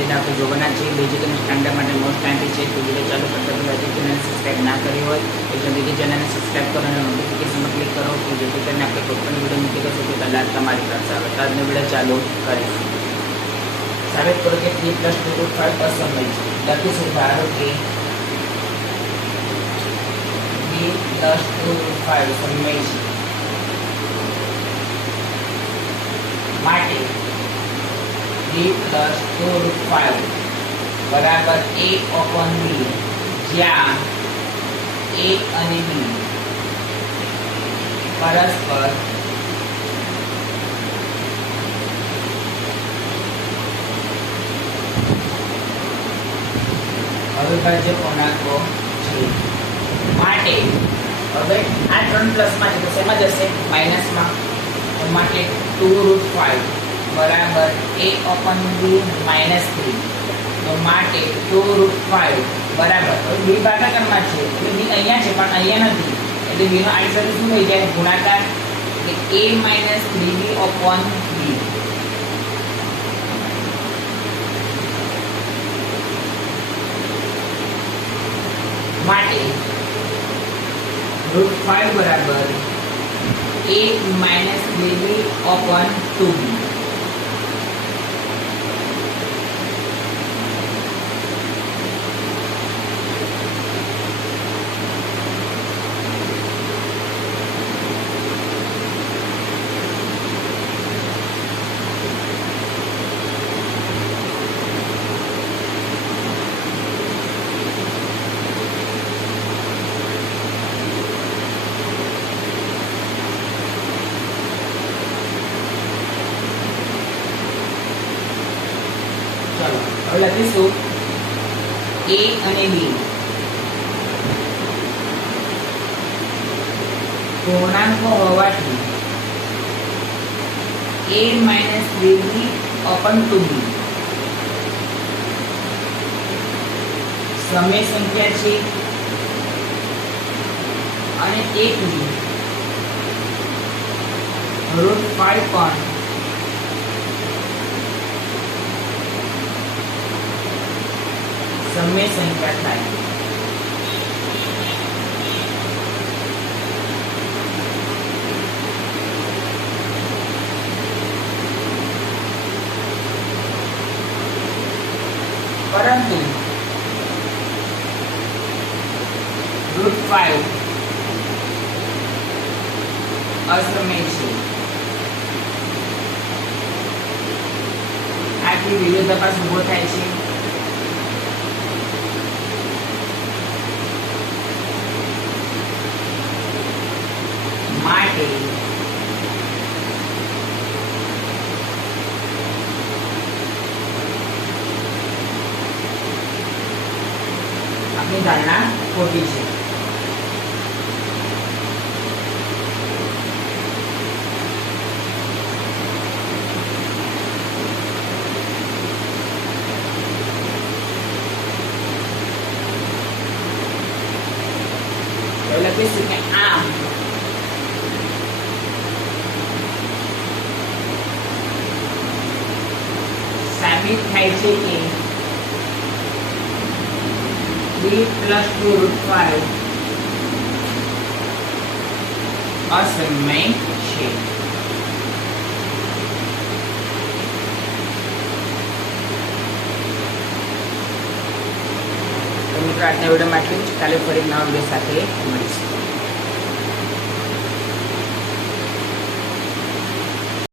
જેને આપણે જોવાના છીએ. બેઝિક અને સ્ટાન્ડર્ડ માટે મોસ્ટ ટાઈમથી છે તો વીડિયો ચાલુ કરતા પહેલાં હજી ચેનલને સબસ્ક્રાઈબ ના કરી હોય, તો જલ્દીથી ચેનલને સબસ્ક્રાઈબ કરો અને નોટિફિકેશનમાં ક્લિક કરો કે જેથી કરીને આપણે કોઈ પણ વીડિયો મૂકી દઈશું તો પહેલાં તમારી પાસે આવે. તો આજનો વીડિયો ચાલુ કરીશું. સાબિત કરો કે three plus two root five હોય છે. લખીશું ધારો કે three plus two root five સમય છે. માટે બી પ્લસ ટુ રૂટ બરાબર એ ઓપન બી જ્યાં એ અને બી પરસ્પર અવિભાજ્ય પૂર્ણાંકો છે માટે હવે આ ત્રણ પ્લસમાં છે એમાં જશે માઇનસમાં માટે ટુ રૂટ ફાઈવ બરાબર a upon b minus three તો માટે ટુ રૂટ ફાઈવ બરાબર. બી ભાગાકારમાં છે. એટલે બી અહીંયા છે, પણ અહીંયા નથી. એટલે બીનો આન્સર શું થઈ જાય? ગુણાકાર. એટલે a minus three b upon b માટે રૂટ ફાઈવ બરાબર a minus three b upon two b ચલો હવે લખીશું. એ અને બી પૂર્ણાંકો હોવાથી a minus b upon two b સમય સંખ્યા છે અને એક બી રૂટ ફાઈવ પણ સમય સંખ્યા થાય. પરંતુ રૂટ ફાઈવ અસમય છે. આટલી તપાસ ઊભો થાય છે. માટે આપણી ધારણા ખોટી છે તો લખીશું કે સાબિત થાય છે કે b plus two root five અસમય છે. મિત્રો આજના વિડીયોમાં આટલું જ. કાલે ફરી નવા વીડિયો સાથે મળીશું.